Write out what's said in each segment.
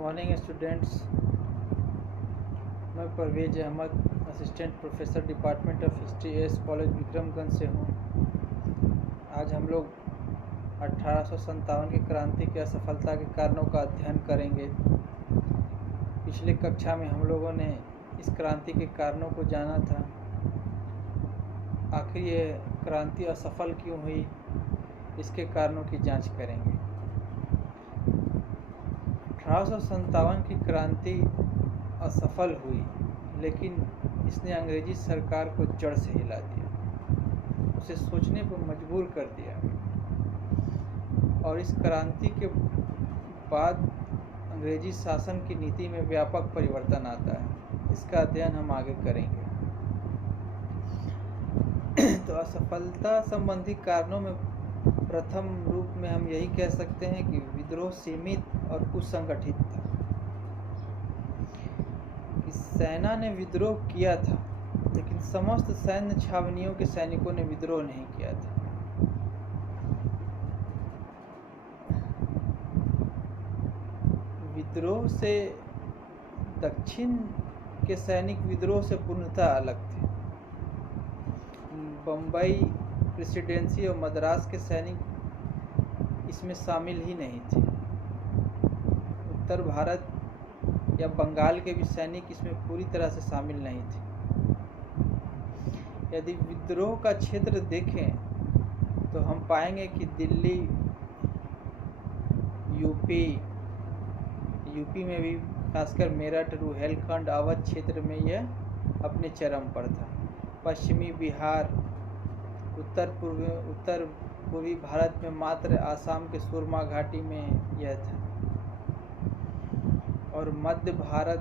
Morning students. मैं Parvez Ahmed, assistant professor department of history S college Vikramganj से हूँ। आज हम लोग 1857 की क्रांति की असफलता के कारणों का अध्ययन करेंगे। पिछले कक्षा में हम लोगों ने इस क्रांति के कारणों को जाना था। आखिर ये क्रांति असफल क्यों हुई, इसके कारणों की जांच करेंगे। 1857 की क्रांति असफल हुई, लेकिन इसने अंग्रेजी सरकार को जड़ से हिला दिया, उसे सोचने पर मजबूर कर दिया। और इस क्रांति के बाद अंग्रेजी शासन की नीति में व्यापक परिवर्तन आता है। इसका अध्ययन हम आगे करेंगे। तो असफलता संबंधी कारणों में प्रथम रूप में हम यही कह सकते हैं कि विद्रोह सीमित और कुसंगठित था। कि सेना ने विद्रोह किया था, लेकिन समस्त सैन्य छावनियों के सैनिकों ने विद्रोह नहीं किया था। विद्रोह से दक्षिण के सैनिक विद्रोह से पूर्णतः अलग थे। बम्बई प्रेसिडेंसी और मद्रास के सैनिक इसमें शामिल ही नहीं थे। उत्तर भारत या बंगाल के भी सैनिक इसमें पूरी तरह से शामिल नहीं थे। यदि विद्रोह का क्षेत्र देखें तो हम पाएंगे कि दिल्ली, यूपी में भी खासकर मेरठ, रुहेलखंड, अवध क्षेत्र में यह अपने चरम पर था। पश्चिमी बिहार, उत्तर पूर्वी भारत में मात्र आसाम के सुरमा घाटी में यह था। और मध्य भारत,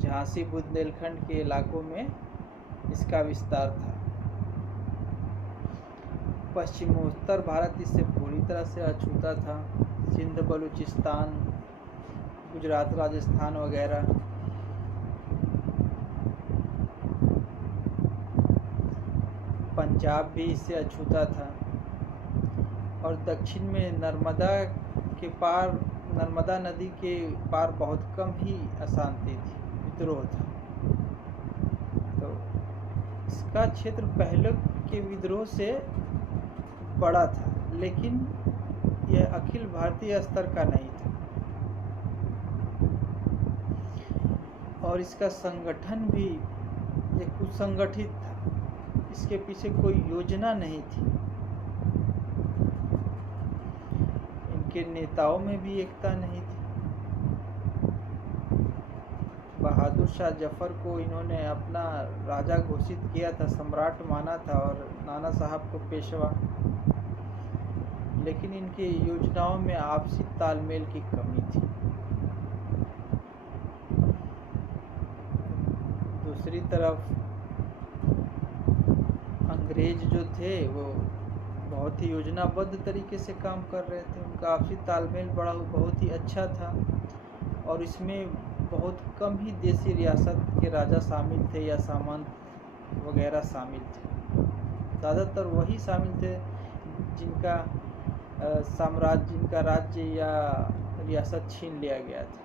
झांसी, बुंदेलखंड के इलाकों में इसका विस्तार था। पश्चिमोत्तर भारत इससे पूरी तरह से अछूता था। सिंध, बलूचिस्तान, गुजरात, राजस्थान वगैरह। पंजाब भी इससे अछूता था। और दक्षिण में नर्मदा नदी के पार बहुत कम ही अशांति थी, विद्रोह था। तो इसका क्षेत्र पहले के विद्रोह से बड़ा था, लेकिन यह अखिल भारतीय स्तर का नहीं था। और इसका संगठन भी कुसंगठित था। इसके पीछे कोई योजना नहीं थी। इनके नेताओं में भी एकता नहीं थी। बहादुर शाह जफर को इन्होंने अपना राजा घोषित किया था, सम्राट माना था, और नाना साहब को पेशवा। लेकिन इनकी योजनाओं में आपसी तालमेल की कमी थी। दूसरी तरफ अंग्रेज जो थे वो बहुत ही योजनाबद्ध तरीके से काम कर रहे थे। उनका आपसी तालमेल बहुत ही अच्छा था। और इसमें बहुत कम ही देसी रियासत के राजा शामिल थे या सामंत वगैरह शामिल थे। ज़्यादातर वही शामिल थे जिनका राज्य या रियासत छीन लिया गया था।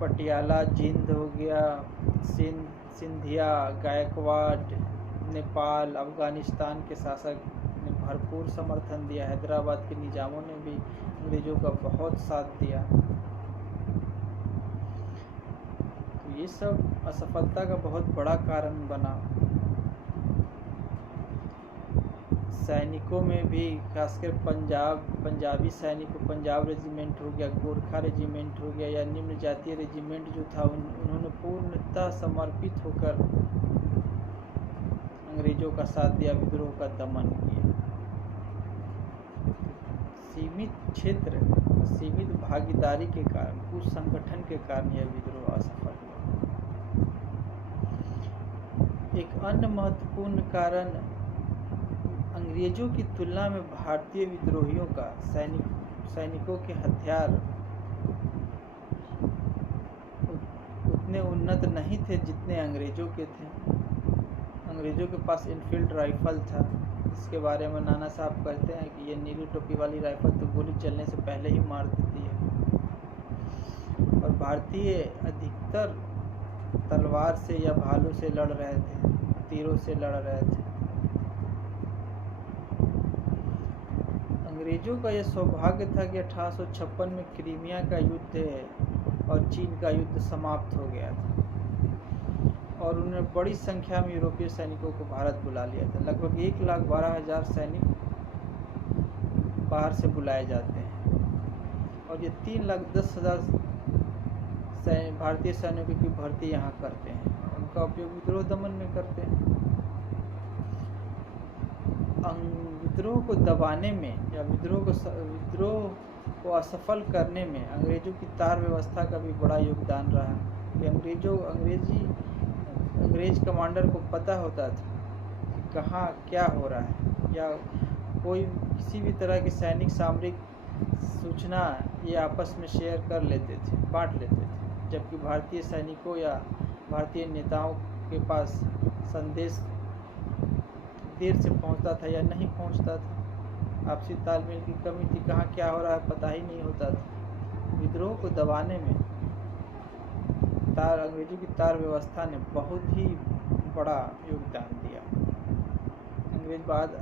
पटियाला, जिंद हो गया, सिंधिया, गायकवाड़, नेपाल, अफगानिस्तान के शासक ने भरपूर समर्थन दिया। हैदराबाद के निजामों ने भी अंग्रेजों का बहुत साथ दिया। तो ये सब असफलता का बहुत बड़ा कारण बना। सैनिकों में भी खासकर पंजाबी सैनिकों, पंजाब रेजिमेंट हो गया, गोरखा रेजिमेंट हो गया, या निम्न जातीय रेजिमेंट जो था, उन्होंने पूर्णतः समर्पित होकर अंग्रेजों का साथ दिया, विद्रोह का दमन किया। सीमित क्षेत्र, सीमित भागीदारी के कारण, कुछ संगठन के कारण यह विद्रोह असफल हुआ। एक अन्य महत्वपूर्ण कारण अंग्रेजों की तुलना में भारतीय विद्रोहियों का सैनिकों के हथियार उतने उन्नत नहीं थे जितने अंग्रेजों के थे। अंग्रेजों के पास इनफील्ड राइफल था, इसके बारे में नाना साहब कहते हैं कि ये नीली टोपी वाली राइफल तो गोली चलने से पहले ही मार देती है। और भारतीय अधिकतर तलवार से या भालू से लड़ रहे थे, तीरों से लड़ रहे थे। अंग्रेजों का यह सौभाग्य था कि 1856 में क्रीमिया का युद्ध और चीन का युद्ध समाप्त हो गया था और उन्होंने बड़ी संख्या में यूरोपीय सैनिकों को भारत बुला लिया था। लगभग 1,12,000 सैनिक बाहर से बुलाए जाते हैं और ये 3,10,000 भारतीय सैनिकों की भर्ती यहाँ करते हैं। उनका उपयोग विद्रोह दमन में करते हैं। विद्रोह को दबाने में या विद्रोह को असफल करने में अंग्रेजों की तार व्यवस्था का भी बड़ा योगदान रहा कि अंग्रेज कमांडर को पता होता था कि कहाँ क्या हो रहा है, या कोई किसी भी तरह की सैनिक सामरिक सूचना ये आपस में शेयर कर लेते थे, बांट लेते थे, जबकि भारतीय सैनिकों या भारतीय नेताओं के पास संदेश देर से पहुंचता था या नहीं पहुंचता था। आपसी तालमेल की कमी थी, कहाँ क्या हो रहा है पता ही नहीं होता था। विद्रोह को दबाने में अंग्रेजों की तार व्यवस्था ने बहुत ही बड़ा योगदान दिया।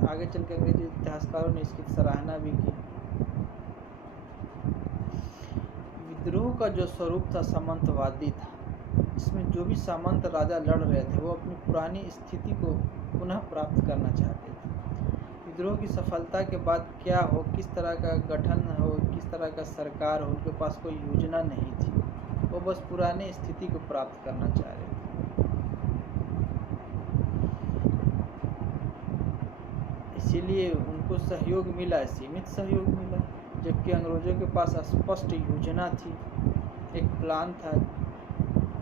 आगे चल के अंग्रेजी इतिहासकारों ने इसकी सराहना भी की। विद्रोह का जो स्वरूप था सामंतवादी था। इसमें जो भी सामंत राजा लड़ रहे थे वो अपनी पुरानी स्थिति को पुनः प्राप्त करना चाहते थे। विद्रोह की सफलता के बाद क्या हो, किस तरह का गठन हो, किस तरह का सरकार हो, उनके पास कोई योजना नहीं थी। वो बस पुरानी स्थिति को प्राप्त करना चाह रहे थे। इसीलिए उनको सहयोग मिला, सीमित सहयोग मिला, जबकि अंग्रेजों के पास स्पष्ट योजना थी, एक प्लान था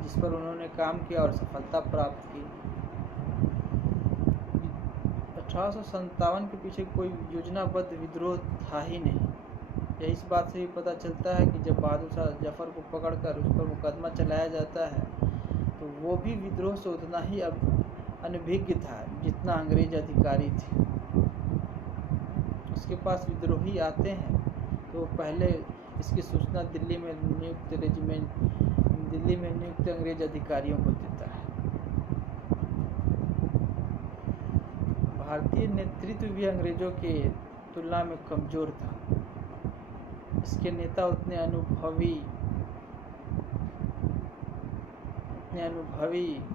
जिस पर उन्होंने काम किया और सफलता प्राप्त की। 1857 के पीछे कोई योजनाबद्ध विद्रोह था ही नहीं। यह इस बात से भी पता चलता है कि जब बहादुर शाह जफर को पकड़कर उस पर मुकदमा चलाया जाता है तो वो भी विद्रोह से उतना ही अनभिज्ञ था जितना अंग्रेज अधिकारी थे। उसके पास विद्रोही आते हैं तो पहले इसकी सूचना दिल्ली में नियुक्त अंग्रेज अधिकारियों को देता है। भारतीय नेतृत्व भी अंग्रेजों के तुलना में कमजोर था। इसके नेता उतने अनुभवी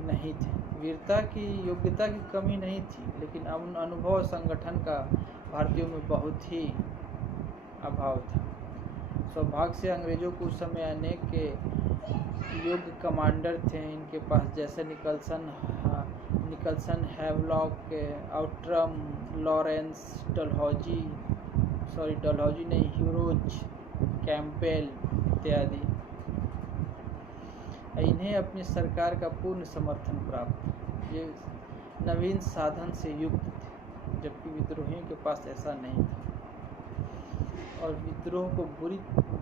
नहीं थे। वीरता की योग्यता की कमी नहीं थी, लेकिन अनुभव और संगठन का भारतीयों में बहुत ही अभाव था। सौभाग्य से अंग्रेजों को उस समय अनेक के योग्य कमांडर थे इनके पास, जैसे Nicholson, Havelock, Outram, Lawrence, Hugh Rose, Campbell इत्यादि। इन्हें अपनी सरकार का पूर्ण समर्थन प्राप्त। ये नवीन साधन से युक्त थे, जबकि विद्रोहियों के पास ऐसा नहीं था। और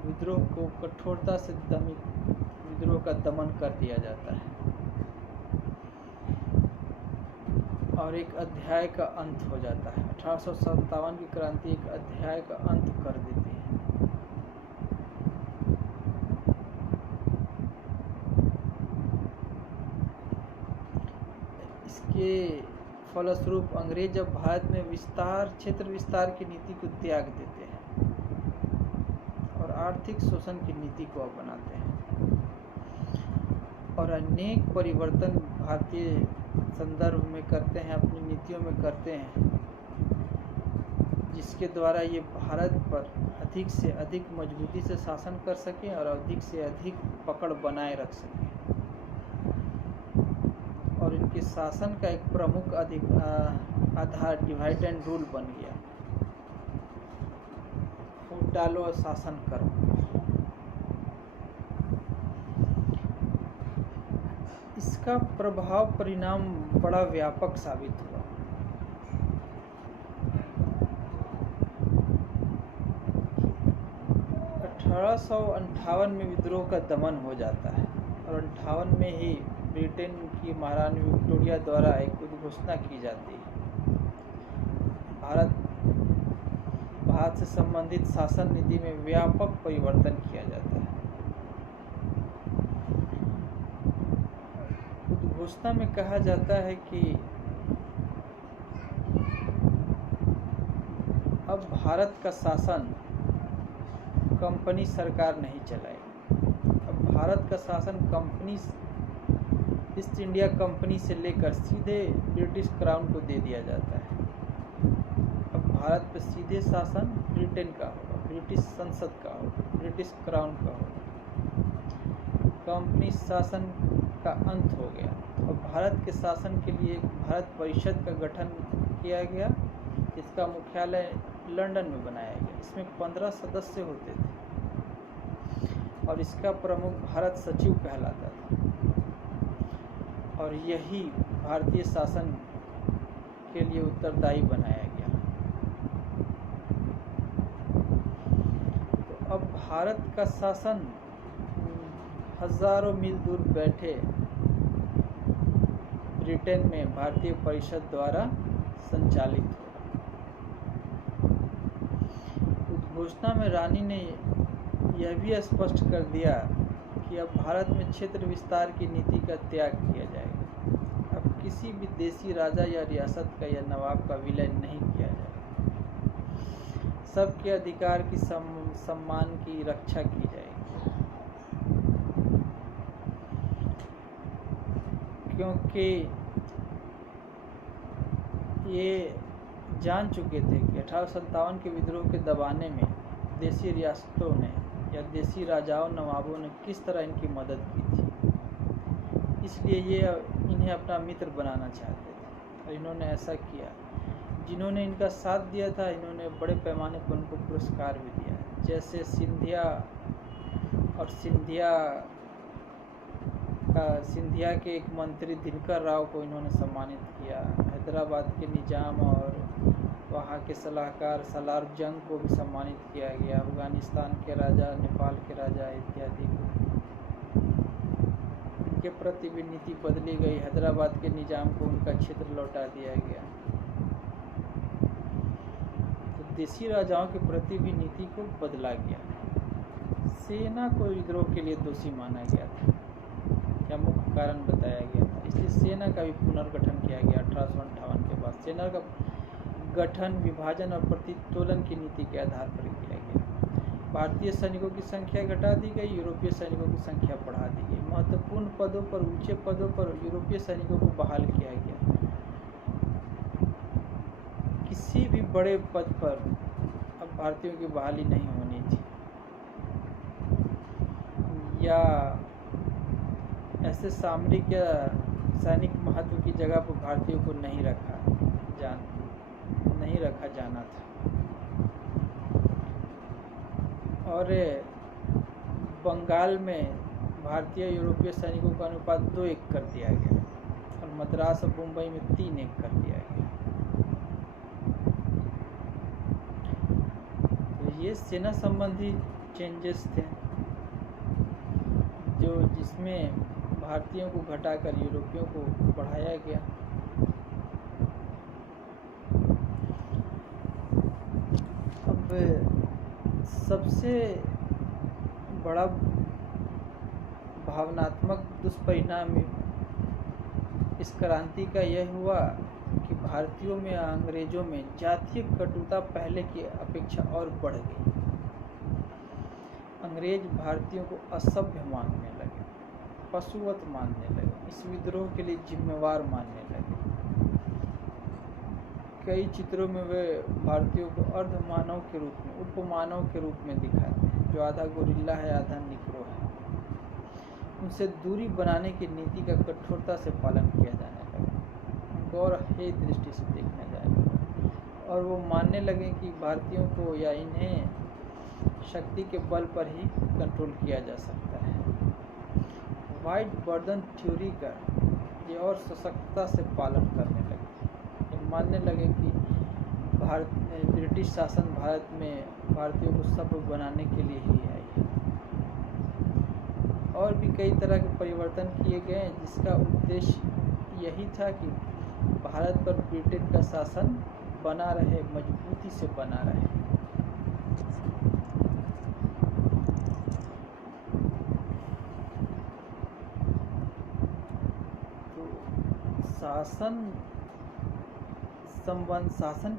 विद्रोह को कठोरता से विद्रोह का दमन कर दिया जाता है और एक अध्याय का अंत हो जाता है। 1857 की क्रांति एक अध्याय का अंत कर देती है। इसके फलस्वरूप अंग्रेज अब भारत में क्षेत्र विस्तार की नीति को त्याग देते हैं और आर्थिक शोषण की नीति को अपनाते हैं और अनेक परिवर्तन भारतीय संदर्भ में करते हैं, अपनी नीतियों में करते हैं, जिसके द्वारा ये भारत पर अधिक से अधिक मजबूती से शासन कर सकें और अधिक से अधिक पकड़ बनाए रख सकें। और इनके शासन का एक प्रमुख आधार डिवाइड एंड रूल बन गया। फूट डालो और शासन करो। इसका परिणाम बड़ा व्यापक साबित हुआ। 1858 में विद्रोह का दमन हो जाता है और 58 में ही ब्रिटेन की महारानी विक्टोरिया द्वारा एक उद्घोषणा की जाती है भारत से संबंधित शासन नीति में व्यापक परिवर्तन किया जाता है। उद्घोषणा में कहा जाता है कि अब भारत का शासन कंपनी सरकार नहीं चलाएगी। अब भारत का शासन कंपनी ईस्ट इंडिया कंपनी से लेकर सीधे ब्रिटिश क्राउन को दे दिया जाता है। अब भारत पे सीधे शासन ब्रिटेन का होगा, ब्रिटिश संसद का होगा, ब्रिटिश क्राउन का होगा। कंपनी शासन का अंत हो गया और भारत के शासन के लिए भारत परिषद का गठन किया गया, जिसका मुख्यालय लंदन में बनाया गया। इसमें 15 सदस्य होते थे और इसका प्रमुख भारत सचिव कहलाता था और यही भारतीय शासन के लिए उत्तरदायी बनाया गया। तो अब भारत का शासन हजारों मील दूर बैठे ब्रिटेन में भारतीय परिषद द्वारा संचालित हो। उद्घोषणा में रानी ने यह भी स्पष्ट कर दिया कि अब भारत में क्षेत्र विस्तार की नीति का त्याग किया जाएगा। अब किसी भी देशी राजा या रियासत का या नवाब का विलय नहीं किया जाएगा। सबके अधिकार की सम्मान की रक्षा की जाएगी, क्योंकि ये जान चुके थे कि 1857 के विद्रोह के दबाने में देशी रियासतों ने या देशी राजाओं नवाबों ने किस तरह इनकी मदद की थी। इसलिए ये इन्हें अपना मित्र बनाना चाहते थे और इन्होंने ऐसा किया। जिन्होंने इनका साथ दिया था, इन्होंने बड़े पैमाने पर उनको पुरस्कार भी दिया, जैसे सिंधिया के एक मंत्री दिनकर राव को इन्होंने सम्मानित किया। हैदराबाद के निजाम और वहाँ के सलाहकार सलार जंग को भी सम्मानित किया गया। अफगानिस्तान के राजा, नेपाल के राजा इत्यादि को इनके प्रति भी नीति बदली गई। हैदराबाद के निजाम को उनका क्षेत्र लौटा दिया गया। तो देशी राजाओं के प्रति भी नीति को बदला गया। सेना को विद्रोह के लिए दोषी माना गया था या मुख्य कारण बताया गया था, इसलिए सेना का भी पुनर्गठन किया गया 1858 के बाद। सेना का गठन, विभाजन और प्रतितोलन की नीति के आधार पर किया गया। भारतीय सैनिकों की संख्या घटा दी गई, यूरोपीय सैनिकों की संख्या बढ़ा दी गई। महत्वपूर्ण पदों पर, ऊंचे पदों पर यूरोपीय सैनिकों को बहाल किया गया। किसी भी बड़े पद पर अब भारतीयों की बहाली नहीं होनी थी, या ऐसे सामरिक या सैनिक महत्व की जगह पर भारतीयों को नहीं रखा जाना था। और बंगाल में भारतीय यूरोपीय सैनिकों का अनुपात 2:1 कर दिया गया और मद्रास और मुंबई में 3:1 कर दिया गया। तो ये सेना संबंधी चेंजेस थे जिसमें भारतीयों को घटाकर यूरोपियों को बढ़ाया गया। अब सबसे बड़ा भावनात्मक दुष्परिणाम इस क्रांति का यह हुआ कि भारतीयों में या अंग्रेजों में जातीय कटुता पहले की अपेक्षा और बढ़ गई। अंग्रेज भारतीयों को असभ्य मानने लगे, पशुवत मानने लगे, इस विद्रोह के लिए जिम्मेवार मानने लगे। कई चित्रों में वे भारतीयों को अर्धमानव के रूप में, उपमानव के रूप में दिखाते हैं, जो आधा गोरिल्ला है आधा निग्रो है। उनसे दूरी बनाने की नीति का कठोरता से पालन किया जाने लगा, उनको और हे दृष्टि से देखने जाए और वो मानने लगे कि भारतीयों को या इन्हें शक्ति के बल पर ही कंट्रोल किया जा सकता है। वाइट बर्डन थ्योरी का ये और सशक्तता से पालन करने लगे। ये मानने लगे कि ब्रिटिश शासन भारत में भारतीयों को सभ्य बनाने के लिए ही आई है। और भी कई तरह के परिवर्तन किए गए जिसका उद्देश्य यही था कि भारत पर ब्रिटेन का शासन बना रहे, मजबूती से बना रहे। तो शासन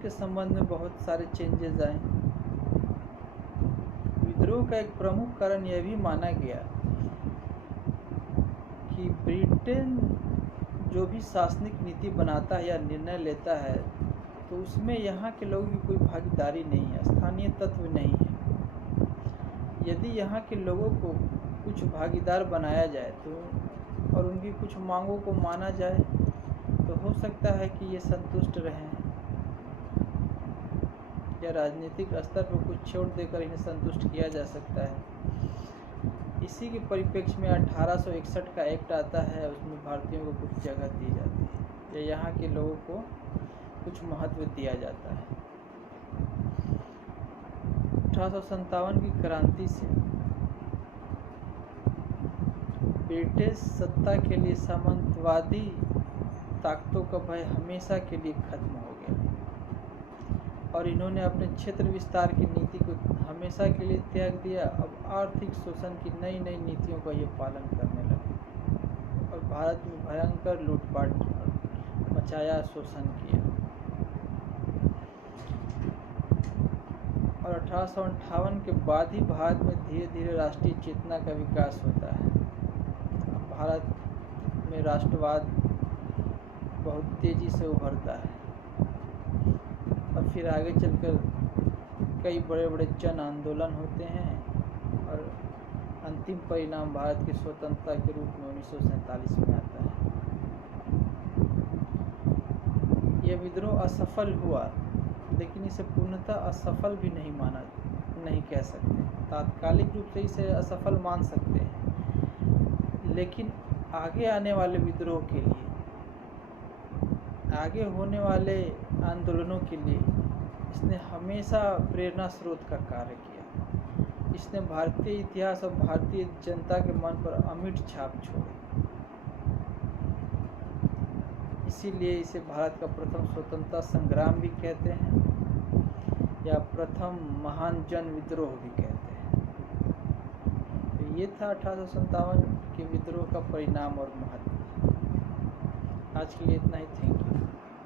के संबंध में बहुत सारे चेंजेस आए। विद्रोह का एक प्रमुख कारण यह भी माना गया कि ब्रिटेन जो भी शासनिक नीति बनाता है या निर्णय लेता है तो उसमें यहाँ के लोगों की कोई भागीदारी नहीं है, स्थानीय तत्व नहीं है। यदि यहाँ के लोगों को कुछ भागीदार बनाया जाए तो और उनकी कुछ मांगों को माना जाए तो हो सकता है कि ये संतुष्ट रहें, या राजनीतिक स्तर पर कुछ छूट देकर इन्हें संतुष्ट किया जा सकता है। इसी के परिप्रेक्ष्य में 1861 का एक्ट आता है, उसमें भारतीयों को कुछ जगह दी जाती है या यहाँ के लोगों को कुछ महत्व दिया जाता है। 1857 की क्रांति से ब्रिटिश सत्ता के लिए सामंतवादी ताकतों का भय हमेशा के लिए खत्म हो गया और इन्होंने अपने क्षेत्र विस्तार की नीति को हमेशा के लिए त्याग दिया। अब आर्थिक शोषण की नई नई नीतियों का ये पालन करने लगे और भारत में भयंकर लूटपाट मचाया, शोषण किया। और 1858 के बाद ही भारत में धीरे धीरे राष्ट्रीय चेतना का विकास होता है। भारत में राष्ट्रवाद बहुत तेजी से उभरता है और फिर आगे चलकर कई बड़े बड़े जन आंदोलन होते हैं और अंतिम परिणाम भारत की स्वतंत्रता के रूप में 1947 में आता है। यह विद्रोह असफल हुआ, लेकिन इसे पूर्णतः असफल भी नहीं कह सकते। तात्कालिक रूप से इसे असफल मान सकते हैं, लेकिन आगे आने वाले विद्रोह के लिए, आगे होने वाले आंदोलनों के लिए इसने हमेशा प्रेरणा स्रोत का कार्य किया। इसने भारतीय इतिहास और भारतीय जनता के मन पर अमिट छाप छोड़ी। इसीलिए इसे भारत का प्रथम स्वतंत्रता संग्राम भी कहते हैं या प्रथम महान जन विद्रोह भी कहते हैं। तो ये था 1857 के विद्रोह का परिणाम और महत्व। आज के लिए इतना ही। Thank you.